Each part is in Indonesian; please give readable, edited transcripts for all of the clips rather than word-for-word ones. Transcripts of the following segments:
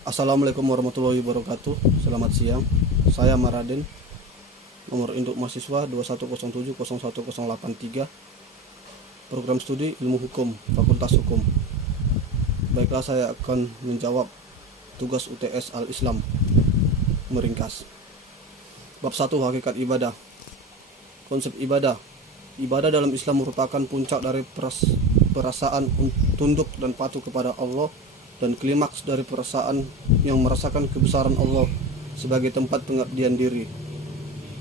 Assalamualaikum warahmatullahi wabarakatuh. Selamat siang. Saya Maradin. Nomor induk mahasiswa 21070183. Program studi Ilmu Hukum, Fakultas Hukum. Baiklah, saya akan menjawab tugas UTS Al-Islam. Meringkas. Bab 1, hakikat ibadah. Konsep ibadah. Ibadah dalam Islam merupakan puncak dari perasaan tunduk dan patuh kepada Allah, dan klimaks dari perasaan yang merasakan kebesaran Allah sebagai tempat pengabdian diri.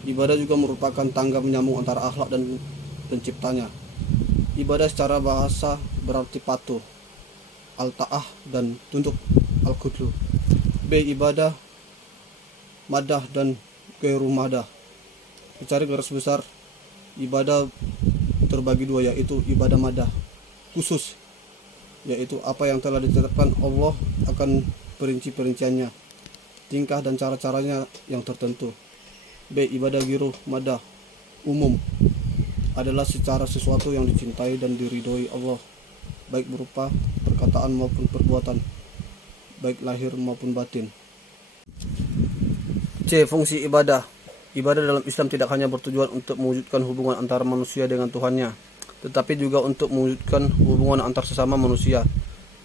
Ibadah juga merupakan tangga menyambung antara akhlak dan penciptanya. Ibadah secara bahasa berarti patuh, al-ta'ah, dan tunduk, al-qudlu. B. Ibadah madah dan ghairu madah. Mencari garis besar, ibadah terbagi dua, yaitu ibadah madah khusus, yaitu apa yang telah ditetapkan Allah akan perinciannya, tingkah dan cara-caranya yang tertentu. B. Ibadah ghairu madah umum adalah secara sesuatu yang dicintai dan diridhoi Allah, baik berupa perkataan maupun perbuatan, baik lahir maupun batin. C. Fungsi ibadah. Ibadah dalam Islam tidak hanya bertujuan untuk mewujudkan hubungan antara manusia dengan Tuhannya, tetapi juga untuk mewujudkan hubungan antar sesama manusia.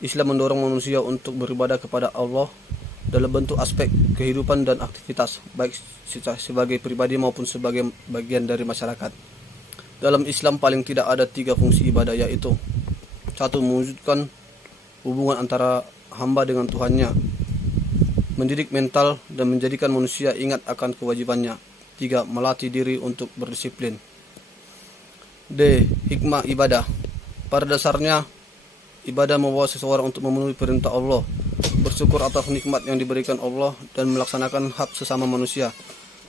Islam mendorong manusia untuk beribadah kepada Allah dalam bentuk aspek kehidupan dan aktivitas, baik sebagai pribadi maupun sebagai bagian dari masyarakat. Dalam Islam paling tidak ada 3 fungsi ibadah, yaitu 1. Mewujudkan hubungan antara hamba dengan Tuhannya, mendidik mental dan menjadikan manusia ingat akan kewajibannya. 3. Melatih diri untuk berdisiplin. D. Hikmah ibadah. Pada dasarnya, ibadah membawa seseorang untuk memenuhi perintah Allah, bersyukur atas nikmat yang diberikan Allah, dan melaksanakan hak sesama manusia.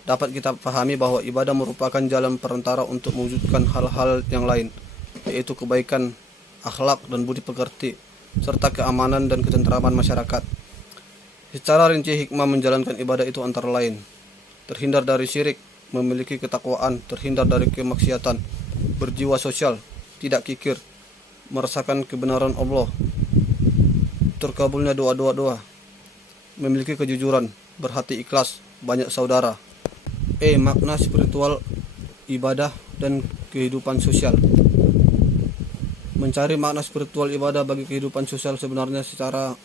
Dapat kita pahami bahwa ibadah merupakan jalan perantara untuk mewujudkan hal-hal yang lain, yaitu kebaikan, akhlak dan budi pekerti, serta keamanan dan ketentraman masyarakat. Secara rinci, hikmah menjalankan ibadah itu antara lain: terhindar dari syirik, memiliki ketakwaan, terhindar dari kemaksiatan, berjiwa sosial, tidak kikir, merasakan kebenaran Allah, terkabulnya doa-doa, memiliki kejujuran, berhati ikhlas, banyak saudara. E. Makna spiritual ibadah dan kehidupan sosial. Mencari makna spiritual ibadah bagi kehidupan sosial sebenarnya secara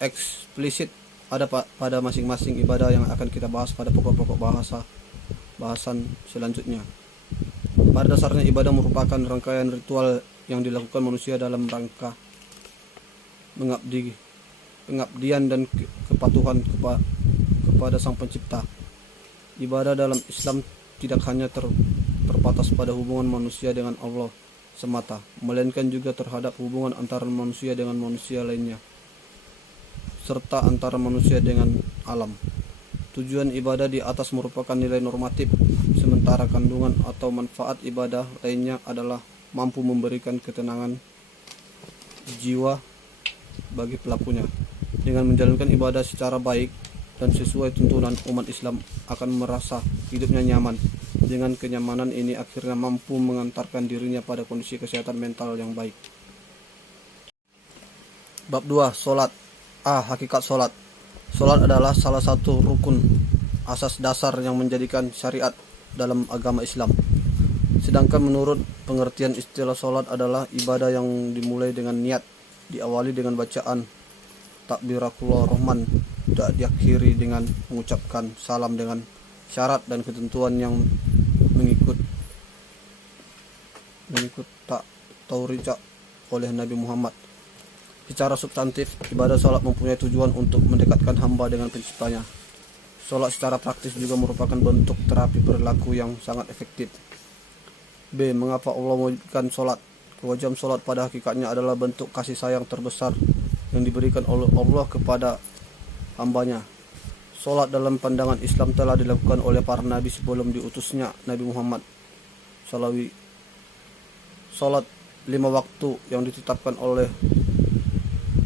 eksplisit ada pada masing-masing ibadah yang akan kita bahas pada pokok-pokok bahasan selanjutnya. Pada dasarnya, ibadah merupakan rangkaian ritual yang dilakukan manusia dalam rangka pengabdian dan kepatuhan kepada Sang Pencipta. Ibadah dalam Islam tidak hanya terbatas pada hubungan manusia dengan Allah semata, melainkan juga terhadap hubungan antara manusia dengan manusia lainnya, serta antara manusia dengan alam. Tujuan ibadah di atas merupakan nilai normatif, sementara kandungan atau manfaat ibadah lainnya adalah mampu memberikan ketenangan jiwa bagi pelakunya. Dengan menjalankan ibadah secara baik dan sesuai tuntunan, umat Islam akan merasa hidupnya nyaman. Dengan kenyamanan ini akhirnya mampu mengantarkan dirinya pada kondisi kesehatan mental yang baik. Bab 2, Salat. A. Hakikat salat. Salat adalah salah satu rukun asas dasar yang menjadikan syariat dalam agama Islam. Sedangkan menurut pengertian istilah salat adalah ibadah yang dimulai dengan niat, diawali dengan bacaan takbiratul rahman, dan diakhiri dengan mengucapkan salam dengan syarat dan ketentuan yang mengikut tak taurija oleh Nabi Muhammad. Secara substantif, ibadah salat mempunyai tujuan untuk mendekatkan hamba dengan penciptanya. Salat secara praktis juga merupakan bentuk terapi perilaku yang sangat efektif. B. Mengapa Allah mewajibkan salat? Kewajiban salat pada hakikatnya adalah bentuk kasih sayang terbesar yang diberikan oleh Allah kepada hambanya. Salat dalam pandangan Islam telah dilakukan oleh para nabi sebelum diutusnya Nabi Muhammad Salawi. Salat 5 waktu yang ditetapkan oleh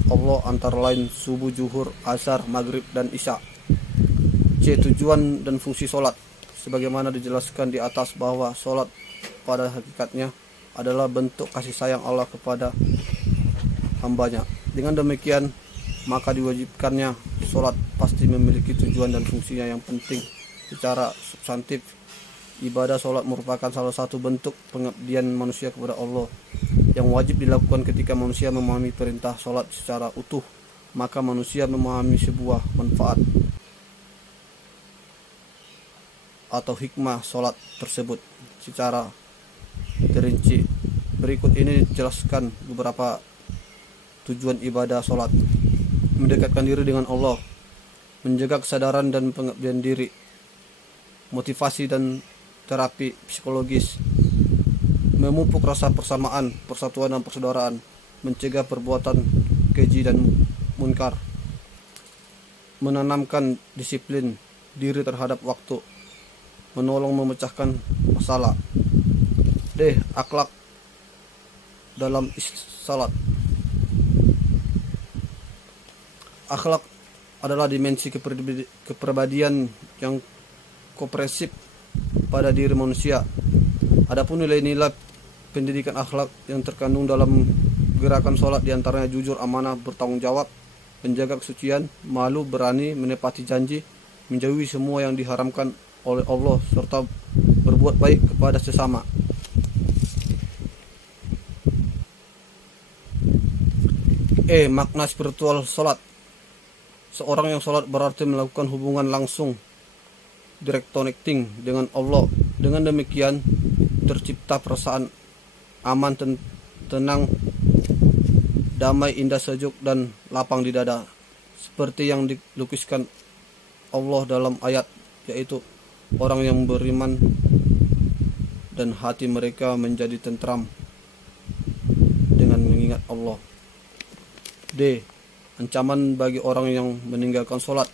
Allah antara lain subuh, zuhur, asar, maghrib, dan isya. C. Tujuan dan fungsi salat. Sebagaimana dijelaskan di atas bahwa salat pada hakikatnya adalah bentuk kasih sayang Allah kepada hambanya. Dengan demikian, maka diwajibkannya sholat pasti memiliki tujuan dan fungsinya yang penting. Secara substantif, ibadah sholat merupakan salah satu bentuk pengabdian manusia kepada Allah yang wajib dilakukan ketika manusia memahami perintah sholat secara utuh, maka manusia memahami sebuah manfaat atau hikmah sholat tersebut secara terinci. Berikut ini jelaskan beberapa tujuan ibadah sholat: mendekatkan diri dengan Allah, menjaga kesadaran dan pengabdian diri, motivasi dan terapi psikologis, memupuk rasa persamaan, persatuan dan persaudaraan, mencegah perbuatan keji dan munkar, menanamkan disiplin diri terhadap waktu, menolong memecahkan masalah. D. Akhlak dalam salat. Akhlak adalah dimensi kepribadian yang komprehensif pada diri manusia. Adapun nilai-nilai pendidikan akhlak yang terkandung dalam gerakan sholat diantaranya jujur, amanah, bertanggung jawab, menjaga kesucian, malu, berani, menepati janji, menjauhi semua yang diharamkan oleh Allah, serta berbuat baik kepada sesama. Makna spiritual sholat. Seorang yang sholat berarti melakukan hubungan langsung, direct connecting dengan Allah. Dengan demikian tercipta perasaan aman, tenang, damai, indah, sejuk, dan lapang di dada, seperti yang dilukiskan Allah dalam ayat, yaitu orang yang beriman dan hati mereka menjadi tentram dengan mengingat Allah. D. Ancaman bagi orang yang meninggalkan sholat.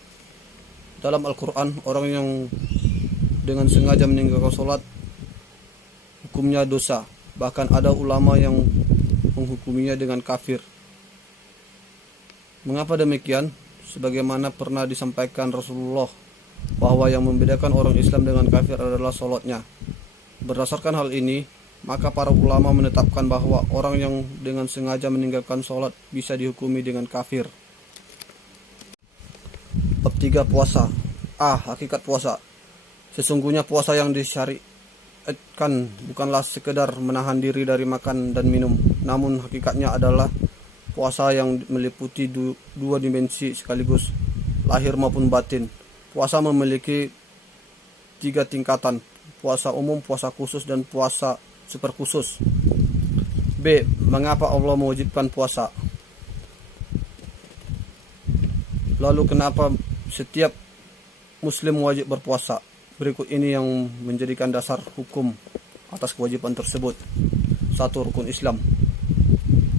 Dalam Al-Quran, orang yang dengan sengaja meninggalkan sholat hukumnya dosa. Bahkan ada ulama yang menghukuminya dengan kafir. Mengapa demikian? Sebagaimana pernah disampaikan Rasulullah bahwa yang membedakan orang Islam dengan kafir adalah sholatnya. Berdasarkan hal ini, maka para ulama menetapkan bahwa orang yang dengan sengaja meninggalkan sholat bisa dihukumi dengan kafir. Bab 3. Puasa. Hakikat puasa. Sesungguhnya puasa yang disyariatkan bukanlah sekedar menahan diri dari makan dan minum, namun hakikatnya adalah puasa yang meliputi dua dimensi sekaligus, lahir maupun batin. Puasa memiliki 3 tingkatan: puasa umum, puasa khusus, dan puasa super khusus. B. Mengapa Allah mewajibkan puasa? Lalu kenapa setiap muslim wajib berpuasa? Berikut ini yang menjadikan dasar hukum atas kewajiban tersebut. 1. Rukun Islam.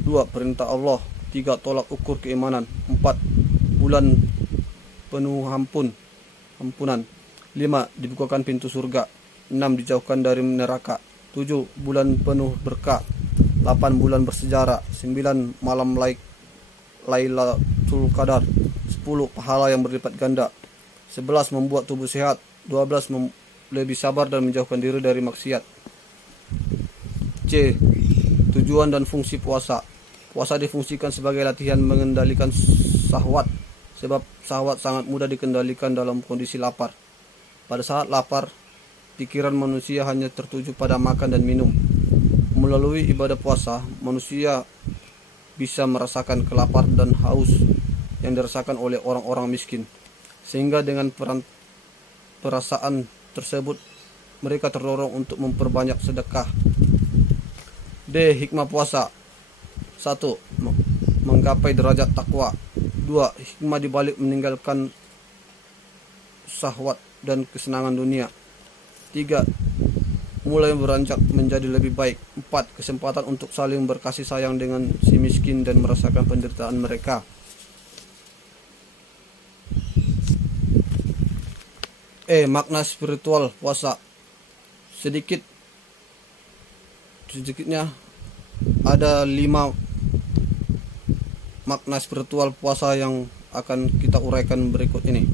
2. Perintah Allah. 3. Tolak ukur keimanan. 4. Bulan penuh ampunan. 5. Dibukakan pintu surga. 6. Dijauhkan dari neraka. 7. Bulan penuh berkah. 8. Bulan bersejarah. 9. Malam Lailatul Qadar. 10. Pahala yang berlipat ganda. 11. Membuat tubuh sehat. 12. Lebih sabar dan menjauhkan diri dari maksiat. C. Tujuan dan fungsi puasa. Puasa difungsikan sebagai latihan mengendalikan syahwat, sebab syahwat sangat mudah dikendalikan dalam kondisi lapar. Pada saat lapar, pikiran manusia hanya tertuju pada makan dan minum. Melalui ibadah puasa, manusia bisa merasakan kelaparan dan haus yang dirasakan oleh orang-orang miskin, sehingga dengan perasaan tersebut mereka terdorong untuk memperbanyak sedekah. D. Hikmah puasa. 1. Menggapai derajat takwa. 2. Hikmah dibalik meninggalkan syahwat dan kesenangan dunia. 3. Mulai beranjak menjadi lebih baik. 4. Kesempatan untuk saling berkasih sayang dengan si miskin dan merasakan penderitaan mereka. Makna spiritual puasa. Sedikitnya ada 5 makna spiritual puasa yang akan kita uraikan berikut ini.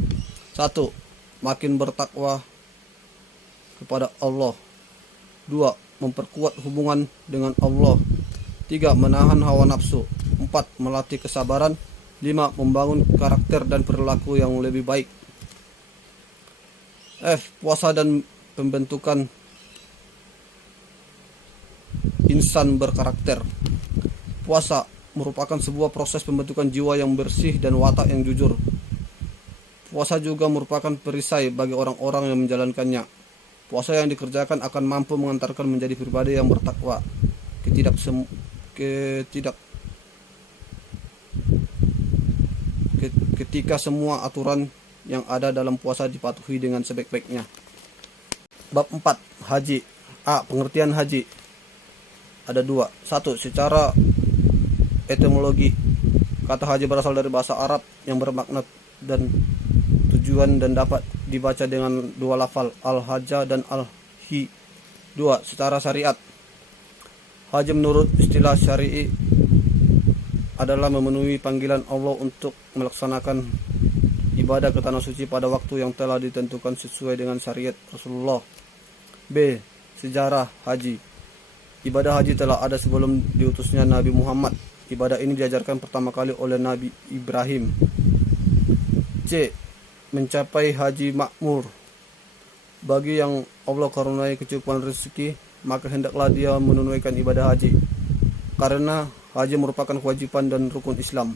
1. Makin bertakwa kepada Allah. 2. Memperkuat hubungan dengan Allah. 3. Menahan hawa nafsu. 4. Melatih kesabaran. 5. Membangun karakter dan perilaku yang lebih baik. F. Puasa dan pembentukan insan berkarakter. Puasa merupakan sebuah proses pembentukan jiwa yang bersih dan watak yang jujur. Puasa juga merupakan perisai bagi orang-orang yang menjalankannya. Puasa yang dikerjakan akan mampu mengantarkan menjadi pribadi yang bertakwa. Ketika semua aturan yang ada dalam puasa dipatuhi dengan sebaik-baiknya. Bab 4. Haji. A. Pengertian haji. Ada 2. 1. Secara etimologi, kata haji berasal dari bahasa Arab yang bermakna dan tujuan dan dapat dibaca dengan 2 lafal, al-hajjah dan al-hi. 2. Secara syariat, haji menurut istilah syar'i adalah memenuhi panggilan Allah untuk melaksanakan ibadah ke tanah suci pada waktu yang telah ditentukan sesuai dengan syariat Rasulullah. B. Sejarah haji. Ibadah haji telah ada sebelum diutusnya Nabi Muhammad. Ibadah ini diajarkan pertama kali oleh Nabi Ibrahim. C. Mencapai haji makmur. Bagi yang Allah karuniai kecukupan rezeki, maka hendaklah dia menunaikan ibadah haji, karena haji merupakan kewajiban dan rukun Islam.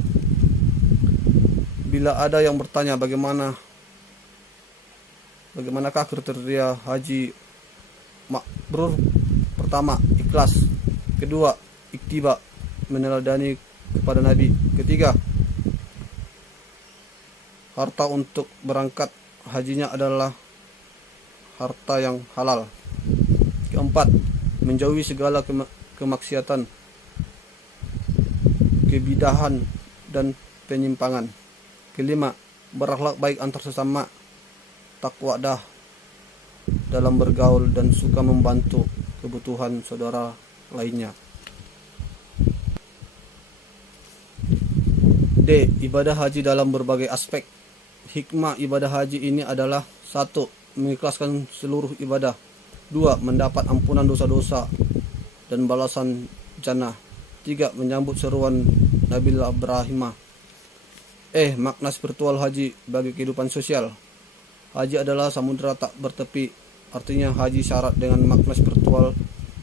Bila ada yang bertanya bagaimanakah kriteria haji mabrur? Pertama, ikhlas. Kedua, iktiba, meneladani kepada Nabi. Ketiga, harta untuk berangkat hajinya adalah harta yang halal. Keempat, menjauhi segala kemaksiatan, kebidahan, dan penyimpangan. Kelima, berakhlak baik antar sesama, takwa dalam bergaul, dan suka membantu kebutuhan saudara lainnya. D. Ibadah haji dalam berbagai aspek. Hikmah ibadah haji ini adalah 1. Mengikhlaskan seluruh ibadah. 2. Mendapat ampunan dosa-dosa dan balasan jannah. 3. Menyambut seruan Nabi Ibrahim. Makna spiritual haji bagi kehidupan sosial. Haji adalah samudera tak bertepi. Artinya haji syarat dengan makna spiritual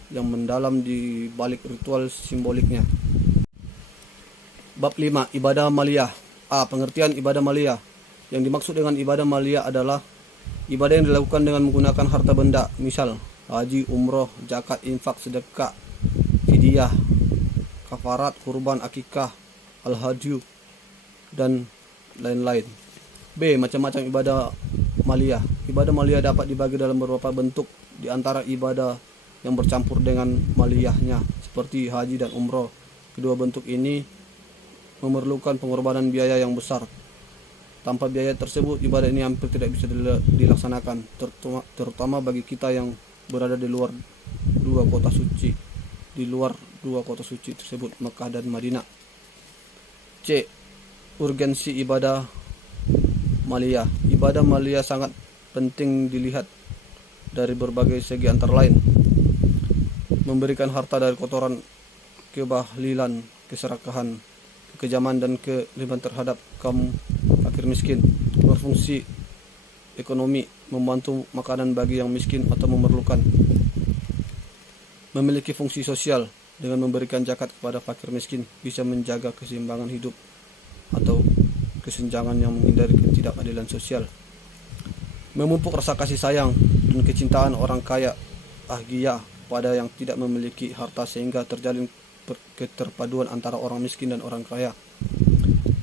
yang mendalam di balik ritual simboliknya. Bab 5. Ibadah maliyah. A. Pengertian ibadah maliyah. Yang dimaksud dengan ibadah maliyah adalah ibadah yang dilakukan dengan menggunakan harta benda, misal haji, umroh, zakat, infak, sedekah, fidyah, kafarat, kurban, akikah, al-hadyu, dan lain-lain. B. Macam-macam ibadah maliyah. Ibadah maliyah dapat dibagi dalam beberapa bentuk, di antara ibadah yang bercampur dengan maliyahnya, seperti haji dan umroh. Kedua bentuk ini memerlukan pengorbanan biaya yang besar. Tanpa biaya tersebut, ibadah ini hampir tidak bisa dilaksanakan, terutama bagi kita yang berada di luar dua kota suci tersebut, Mekah dan Madinah. C. Urgensi ibadah maliyah. Ibadah maliyah sangat penting dilihat dari berbagai segi, antara lain memberikan harta dari kotoran, kebahlilan, keserakahan, kekejaman, dan kelimpahan terhadap kaum fakir miskin, berfungsi ekonomi, membantu makanan bagi yang miskin atau memerlukan, memiliki fungsi sosial dengan memberikan zakat kepada fakir miskin, bisa menjaga keseimbangan hidup atau kesenjangan yang menghindari ketidakadilan sosial, memupuk rasa kasih sayang dan kecintaan orang kaya aghnia pada yang tidak memiliki harta, sehingga terjalin keterpaduan antara orang miskin dan orang kaya,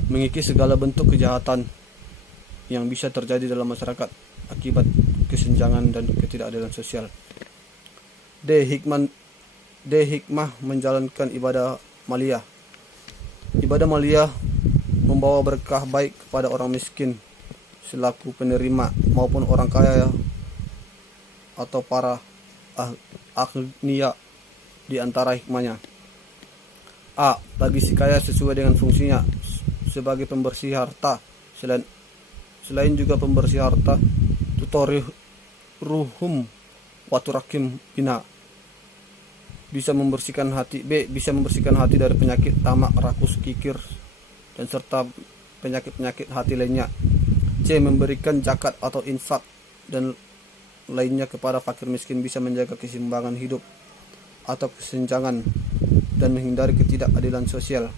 mengikis segala bentuk kejahatan yang bisa terjadi dalam masyarakat akibat kesenjangan dan ketidakadilan sosial. D. Hikmah menjalankan ibadah maliyah. Ibadah maliyah membawa berkah baik kepada orang miskin selaku penerima maupun orang kaya atau para aghnia. Di antara hikmahnya: A. Bagi si kaya sesuai dengan fungsinya sebagai pembersih harta. Selain juga pembersih harta, tutoriruhum waturakim bina, bisa membersihkan hati. B. Bisa membersihkan hati dari penyakit tamak, rakus, kikir, dan serta penyakit-penyakit hati lainnya. C. Memberikan zakat atau infak dan lainnya kepada fakir miskin bisa menjaga keseimbangan hidup atau kesenjangan dan menghindari ketidakadilan sosial.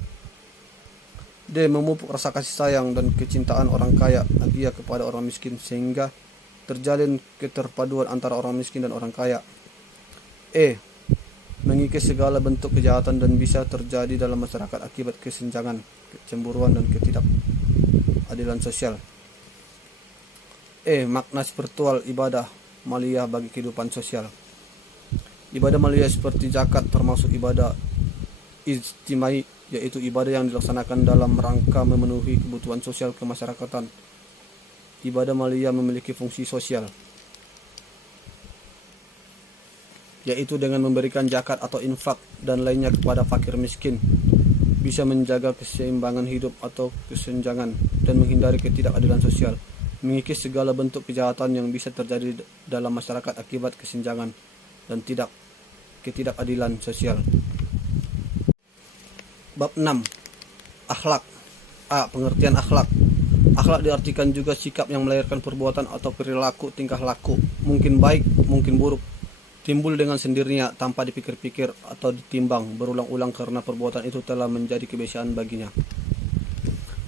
D. Memupuk rasa kasih sayang dan kecintaan orang kaya agia kepada orang miskin sehingga terjalin keterpaduan antara orang miskin dan orang kaya. E. Mengikis segala bentuk kejahatan dan bisa terjadi dalam masyarakat akibat kesenjangan, kecemburuan dan ketidakadilan sosial. E. Makna spiritual ibadah maliyah bagi kehidupan sosial. Ibadah maliyah seperti zakat termasuk ibadah ijtimai, yaitu ibadah yang dilaksanakan dalam rangka memenuhi kebutuhan sosial kemasyarakatan. Ibadah maliyah memiliki fungsi sosial, yaitu dengan memberikan zakat atau infak dan lainnya kepada fakir miskin, bisa menjaga keseimbangan hidup atau kesenjangan dan menghindari ketidakadilan sosial, mengikis segala bentuk kejahatan yang bisa terjadi dalam masyarakat akibat kesenjangan dan ketidakadilan sosial. Bab 6. Akhlak. A. Pengertian akhlak. Akhlak diartikan juga sikap yang melahirkan perbuatan atau perilaku tingkah laku, mungkin baik, mungkin buruk, timbul dengan sendirinya tanpa dipikir-pikir atau ditimbang berulang-ulang karena perbuatan itu telah menjadi kebiasaan baginya.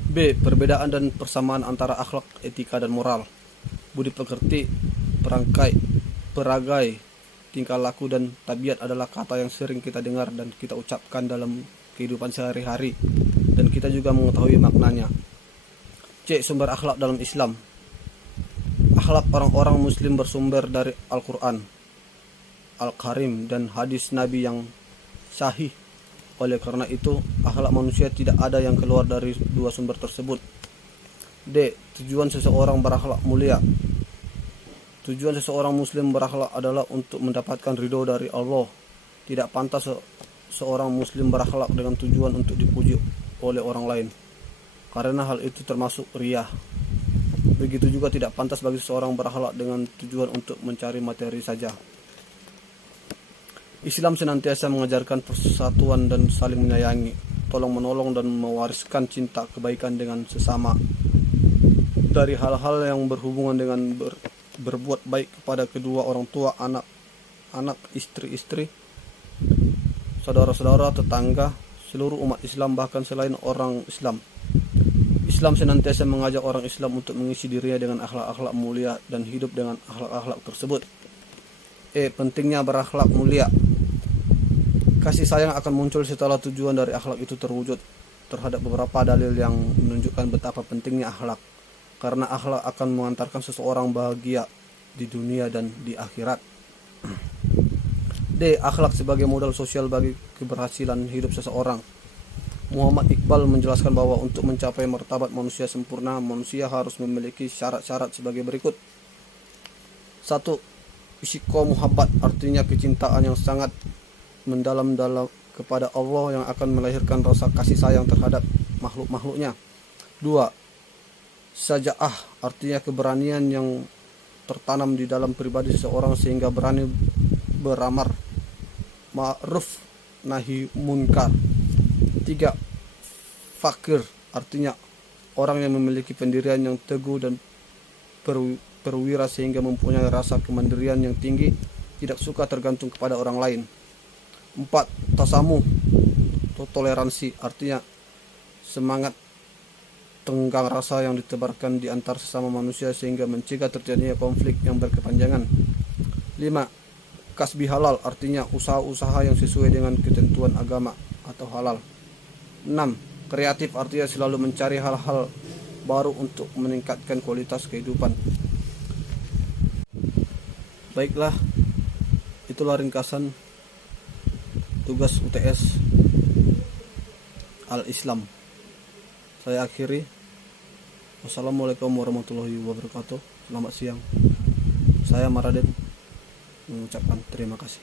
B. Perbedaan dan persamaan antara akhlak, etika, dan moral. Budi pekerti, peragai, tingkah laku, dan tabiat adalah kata yang sering kita dengar dan kita ucapkan dalam kehidupan sehari-hari, dan kita juga mengetahui maknanya. C. Sumber akhlak dalam Islam. Akhlak orang-orang muslim bersumber dari Al-Quran, Al-Karim, dan hadis Nabi yang sahih. Oleh karena itu, akhlak manusia tidak ada yang keluar dari dua sumber tersebut. D. Tujuan seseorang berakhlak mulia. Tujuan seseorang muslim berakhlak adalah untuk mendapatkan ridho dari Allah. Tidak pantas seorang muslim berakhlak dengan tujuan untuk dipuji oleh orang lain, karena hal itu termasuk riyah. Begitu juga tidak pantas bagi seseorang berakhlak dengan tujuan untuk mencari materi saja. Islam senantiasa mengajarkan persatuan dan saling menyayangi, tolong menolong, dan mewariskan cinta kebaikan dengan sesama. Dari hal-hal yang berhubungan dengan berbuat baik kepada kedua orang tua, anak, istri, saudara-saudara, tetangga, seluruh umat Islam, bahkan selain orang Islam. Islam senantiasa mengajak orang Islam untuk mengisi dirinya dengan akhlak-akhlak mulia dan hidup dengan akhlak-akhlak tersebut. E. Pentingnya berakhlak mulia. Kasih sayang akan muncul setelah tujuan dari akhlak itu terwujud. Terhadap beberapa dalil yang menunjukkan betapa pentingnya akhlak, karena akhlak akan mengantarkan seseorang bahagia di dunia dan di akhirat. D. Akhlak sebagai modal sosial bagi keberhasilan hidup seseorang. Muhammad Iqbal menjelaskan bahwa untuk mencapai martabat manusia sempurna, manusia harus memiliki syarat-syarat sebagai berikut. 1. Isyqa muhabbat, artinya kecintaan yang sangat mendalam kepada Allah yang akan melahirkan rasa kasih sayang terhadap makhluk-makhluknya. 2. Saja'ah, artinya keberanian yang tertanam di dalam pribadi seseorang sehingga berani beramar ma'ruf nahi munkar. 3. Fakir, artinya orang yang memiliki pendirian yang teguh dan perwira sehingga mempunyai rasa kemandirian yang tinggi, tidak suka tergantung kepada orang lain. 4. Tasamuh, toleransi, artinya semangat tenggang rasa yang ditebarkan di antar sesama manusia sehingga mencegah terjadinya konflik yang berkepanjangan. 5. Kasbi halal, artinya usaha-usaha yang sesuai dengan ketentuan agama atau halal. 6. Kreatif, artinya selalu mencari hal-hal baru untuk meningkatkan kualitas kehidupan. Baiklah, itulah ringkasan tugas UTS Al-Islam. Saya akhiri. Wassalamualaikum warahmatullahi wabarakatuh. Selamat siang. Saya Maraden mengucapkan terima kasih.